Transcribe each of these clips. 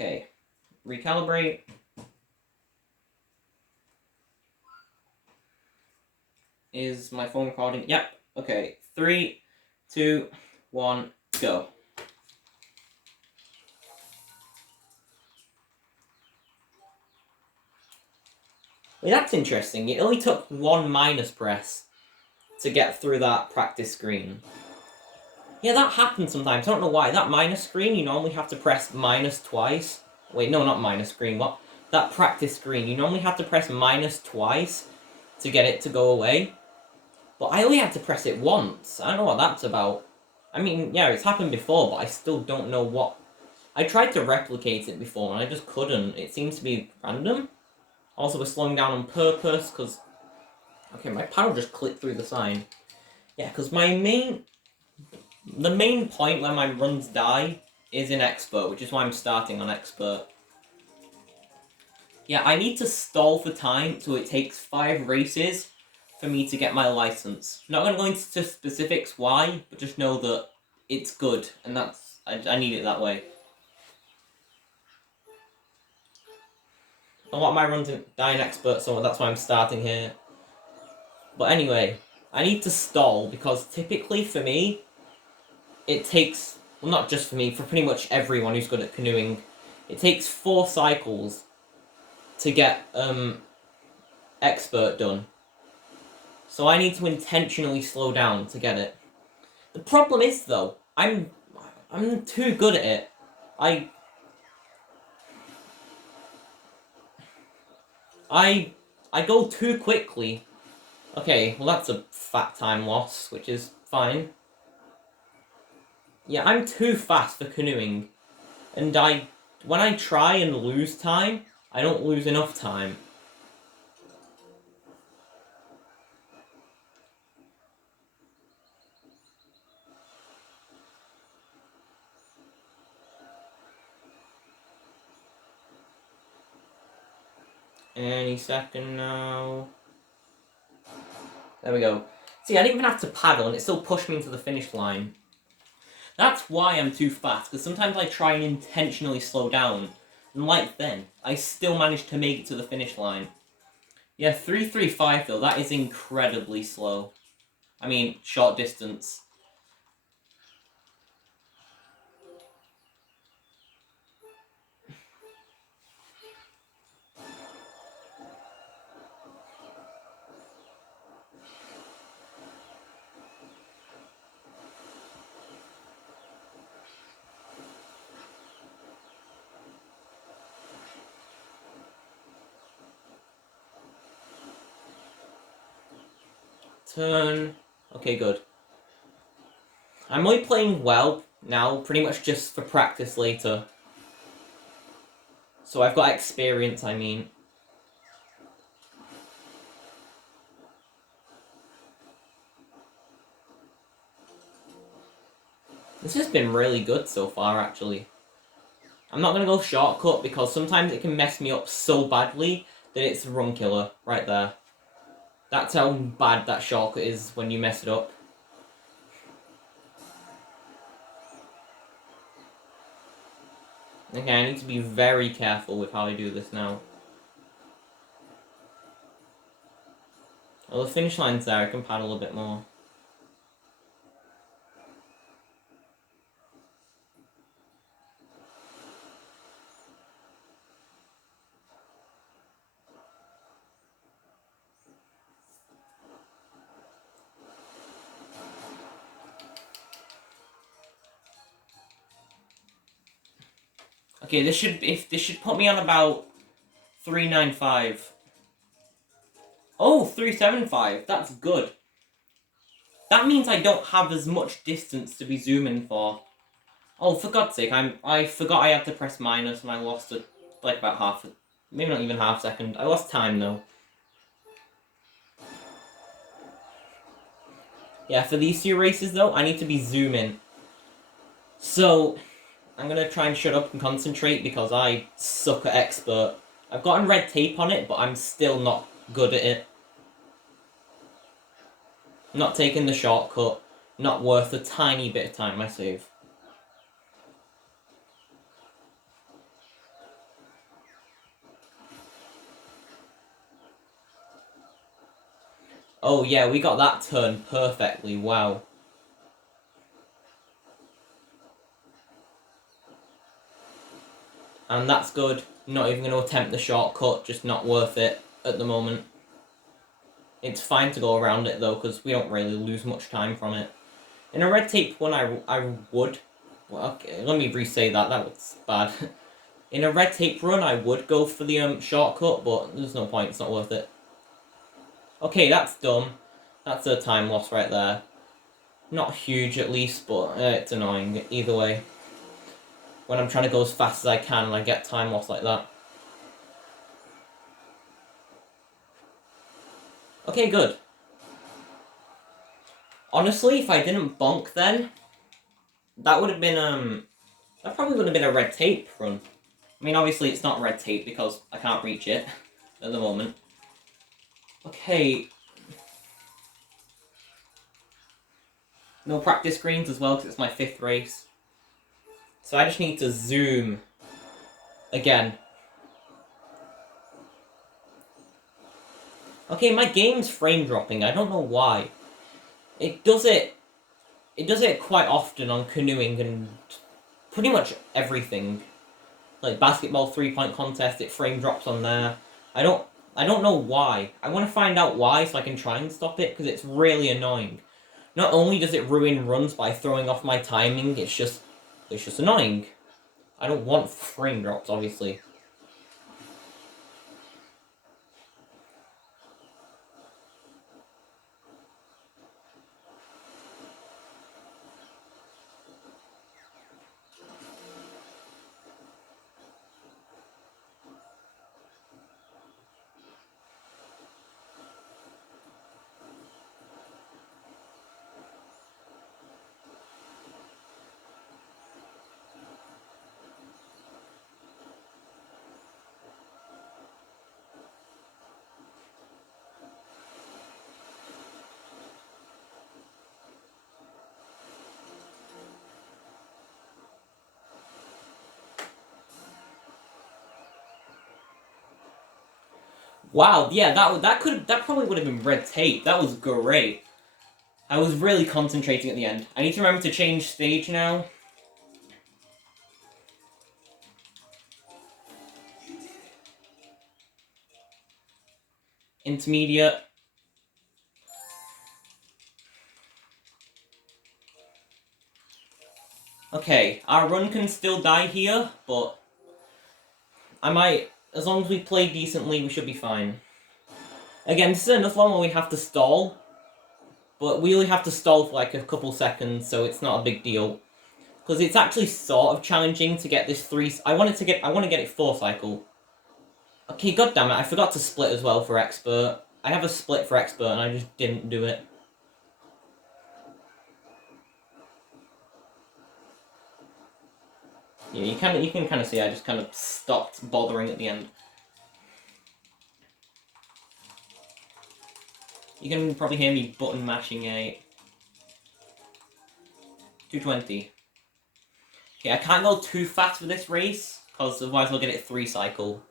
Okay. Recalibrate. Is my phone recording? Yep. Okay. 3, 2, 1, go. Well, that's interesting. It only took one minus press to get through that practice screen. Yeah, that happens sometimes. I don't know why. That minus screen, you normally have to press minus twice. Wait, no, not minus screen. What? That practice screen, you normally have to press minus twice to get it to go away. But I only had to press it once. I don't know what that's about. I mean, yeah, it's happened before, but I still don't know what... I tried to replicate it before, and I just couldn't. It seems to be random. Also, we're slowing down on purpose, because... Okay, my paddle just clicked through the sign. Yeah, because my main... The main point where my runs die is in Expert, which is why I'm starting on Expert. Yeah, I need to stall for time, so it takes 5 races for me to get my license. Not going to go into specifics why, but just know that it's good, and that's... I need it that way. A lot of my runs die in Expert, so that's why I'm starting here. But anyway, I need to stall, because typically for me, it takes... Well, not just for me, for pretty much everyone who's good at canoeing, it takes 4 cycles to get Expert done. So I need to intentionally slow down to get it. The problem is, though, I'm too good at it. I go too quickly. Okay, well that's a fat time loss, which is fine. Yeah, I'm too fast for canoeing. And when I try and lose time, I don't lose enough time. Any second now. There we go. See, I didn't even have to paddle, and it still pushed me into the finish line. That's why I'm too fast, because sometimes I try and intentionally slow down, and like then, I still managed to make it to the finish line. Yeah, 3:35 though, that is incredibly slow. I mean, short distance. Turn. Okay, good. I'm only playing well now, pretty much just for practice later. So I've got experience, I mean. This has been really good so far, actually. I'm not going to go shortcut, because sometimes it can mess me up so badly that it's a run killer right there. That's how bad that shortcut is when you mess it up. Okay, I need to be very careful with how I do this now. Well, the finish line's there, I can paddle a bit more. Okay, this should put me on about 395. Oh, 375. That's good. That means I don't have as much distance to be zooming for. Oh, for God's sake, I forgot I had to press minus and I lost it like about maybe not even half second. I lost time though. Yeah, for these 2 races though, I need to be zooming. So, I'm gonna try and shut up and concentrate because I suck at Expert. I've gotten red tape on it, but I'm still not good at it. Not taking the shortcut, not worth a tiny bit of time I save. Oh yeah, we got that turn perfectly, wow. And that's good. Not even going to attempt the shortcut, just not worth it at the moment. It's fine to go around it though, because we don't really lose much time from it. In a red tape one, I would... Well, okay, let me re-say that, that was bad. In a red tape run, I would go for the shortcut, but there's no point, it's not worth it. Okay, that's done. That's a time loss right there. Not huge at least, but it's annoying either way. When I'm trying to go as fast as I can and I get time loss like that. Okay, good. Honestly, if I didn't bonk then, that would have been, that probably would have been a red tape run. I mean, obviously it's not red tape because I can't reach it at the moment. Okay. No practice screens as well because it's my 5th race. So I just need to zoom again. Okay, my game's frame dropping. I don't know why. It does it quite often on canoeing and pretty much everything. Like basketball 3-point contest, it frame drops on there. I don't know why. I want to find out why so I can try and stop it because it's really annoying. Not only does it ruin runs by throwing off my timing, it's just annoying. I don't want frame drops, obviously. Wow, yeah, that probably would have been red tape. That was great. I was really concentrating at the end. I need to remember to change stage now. Intermediate. Okay, our run can still die here, but I might, as long as we play decently, we should be fine. Again, this is another one where we have to stall, but we only have to stall for like a couple seconds, so it's not a big deal. Because it's actually sort of challenging to get this 3... I want to get it 4 cycle. Okay, goddammit, I forgot to split as well for expert. I have a split for expert and I just didn't do it. Yeah, you can kind of see I just kind of stopped bothering at the end. You can probably hear me button mashing a 220. Okay, I can't go too fast for this race, because otherwise I'll get it 3 cycle.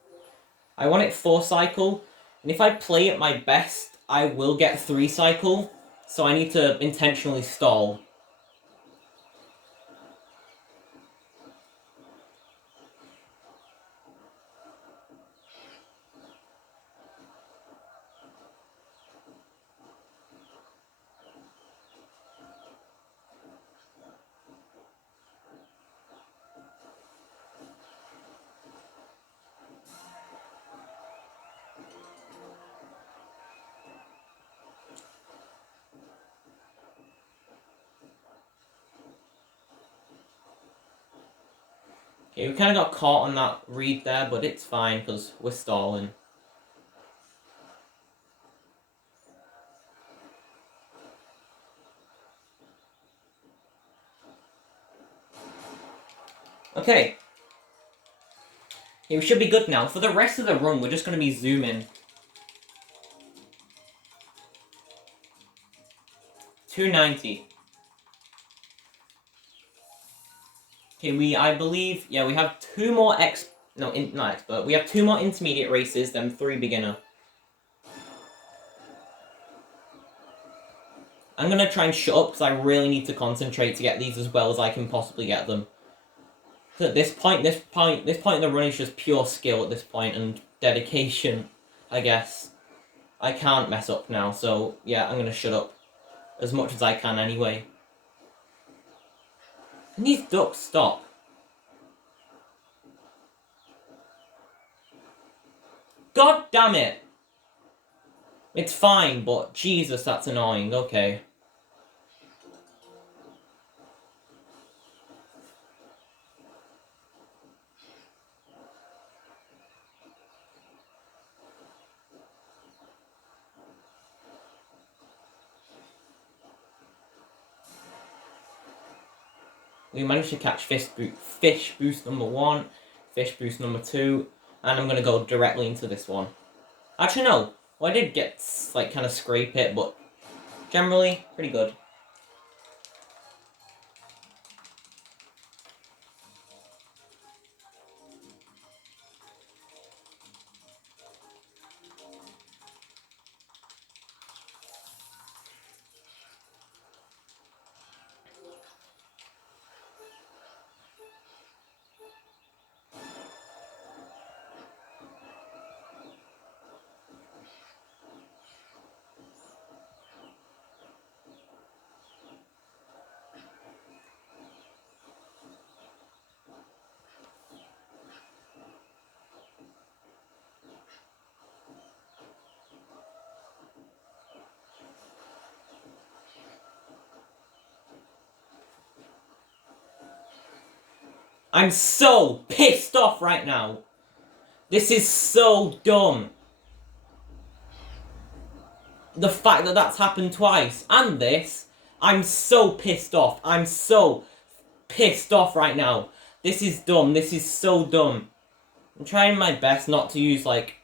I want it 4 cycle, and if I play at my best, I will get 3 cycle, so I need to intentionally stall. Okay, we kind of got caught on that read there, but it's fine, because we're stalling. Okay. Okay, we should be good now. For the rest of the run, we're just going to be zooming. 290. Okay, I believe, yeah, we have 2 more not expert, we have 2 more intermediate races, then 3 beginner. I'm gonna try and shut up because I really need to concentrate to get these as well as I can possibly get them. So at this point in the run is just pure skill at this point and dedication, I guess. I can't mess up now, so yeah, I'm gonna shut up as much as I can anyway. Can these ducks stop? God damn it! It's fine, but Jesus, that's annoying. Okay. We managed to catch fish boost number 1, fish boost number 2, and I'm gonna go directly into this one. Actually, no. Well, I did get, like, kind of scrape it, but generally, pretty good. I'm so pissed off right now. This is so dumb. The fact that that's happened twice, and this, I'm so pissed off. I'm so pissed off right now. This is dumb. This is so dumb. I'm trying my best not to use, like,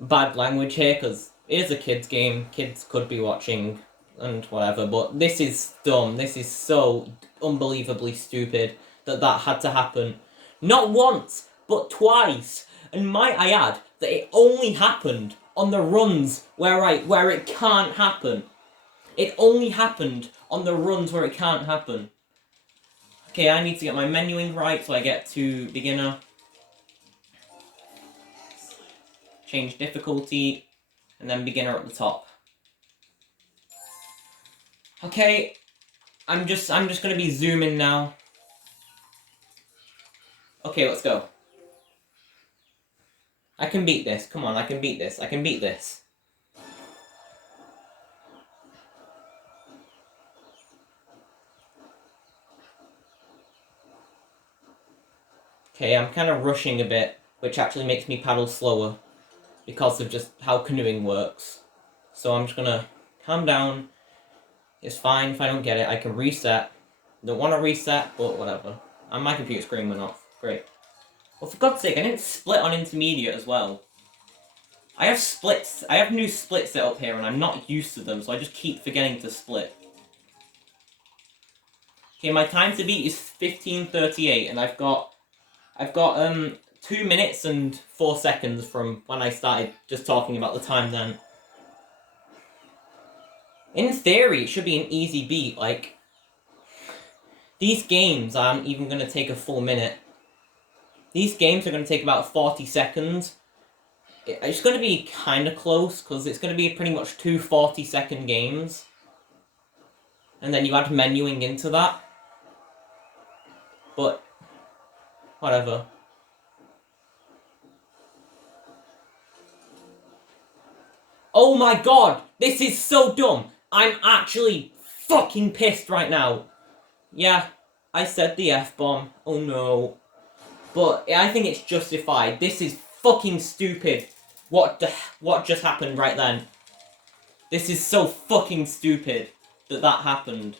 bad language here, because it is a kid's game. Kids could be watching and whatever, but this is dumb. This is so unbelievably stupid that that had to happen. Not once, but twice. And might I add that it only happened on the runs where it can't happen. It only happened on the runs where it can't happen. Okay, I need to get my menuing right, so I get to beginner. Change difficulty, and then beginner at the top. Okay, I'm just gonna be zooming now. Okay, let's go. I can beat this. Come on, I can beat this. I can beat this. Okay, I'm kind of rushing a bit, which actually makes me paddle slower because of just how canoeing works. So I'm just gonna calm down. It's fine if I don't get it. I can reset. Don't want to reset, but whatever. And my computer screen went off. Great. Well, for God's sake, I didn't split on intermediate as well. I have splits. I have new splits set up here, and I'm not used to them, so I just keep forgetting to split. Okay, my time to beat is 15:38, and I've got 2 minutes and 4 seconds from when I started just talking about the time then. In theory, it should be an easy beat. Like, these games aren't even going to take a full minute. These games are going to take about 40 seconds. It's going to be kind of close, because it's going to be pretty much 2 40-second games. And then you add menuing into that. But, whatever. Oh my god! This is so dumb! I'm actually fucking pissed right now. Yeah, I said the F-bomb. Oh no. But I think it's justified. This is fucking stupid. What just happened right then? This is so fucking stupid that happened.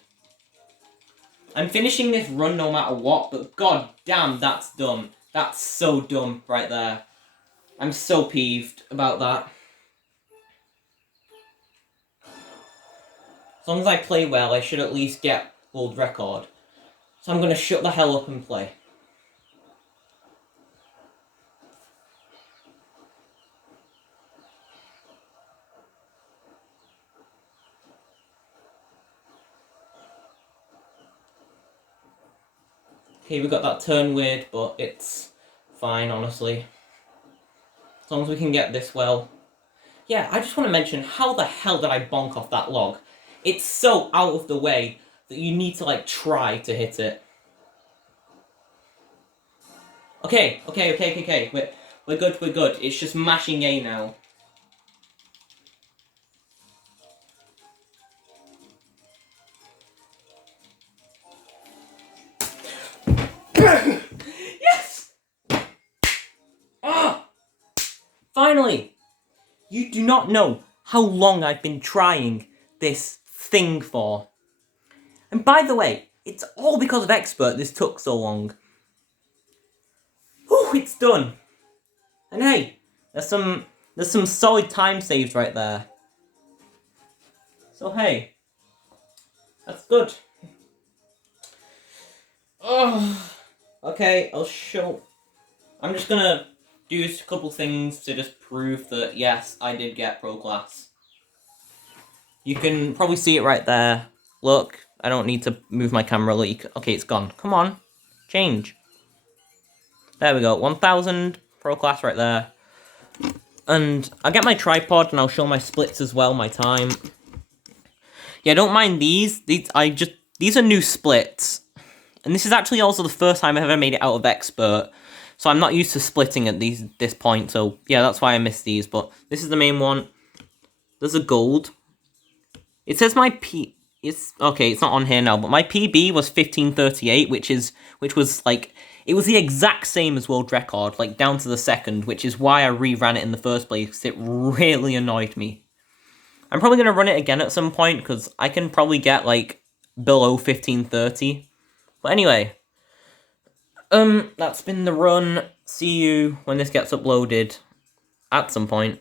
I'm finishing this run no matter what, but god damn, that's dumb. That's so dumb right there. I'm so peeved about that. As long as I play well, I should at least get world record. So I'm gonna shut the hell up and play. Okay, we got that turn weird, but it's fine, honestly. As long as we can get this well. Yeah, I just want to mention, how the hell did I bonk off that log? It's so out of the way that you need to, like, try to hit it. Okay. We're good. It's just mashing A now. Yes! Ah! Finally! You do not know how long I've been trying this thing for. And by the way, it's all because of Expert this took so long. Whew, it's done. And hey, there's some solid time saves right there. So hey, that's good. Oh, okay, I'll show. I'm just gonna do a couple things to just prove that yes, I did get Pro Class. You can probably see it right there. Look, I don't need to move my camera leak. Okay, it's gone. Come on, change. There we go, 1000 Pro Class right there. And I'll get my tripod and I'll show my splits as well, my time. Yeah, don't mind these. These are new splits. And this is actually also the first time I've ever made it out of Expert. So I'm not used to splitting at this point. So yeah, that's why I missed these. But this is the main one. There's a gold. It says my P... It's okay, it's not on here now, but my PB was 1538, which was like... It was the exact same as world record, like down to the second, which is why I reran it in the first place, because it really annoyed me. I'm probably going to run it again at some point, because I can probably get, like, below 1530. But anyway, that's been the run. See you when this gets uploaded at some point.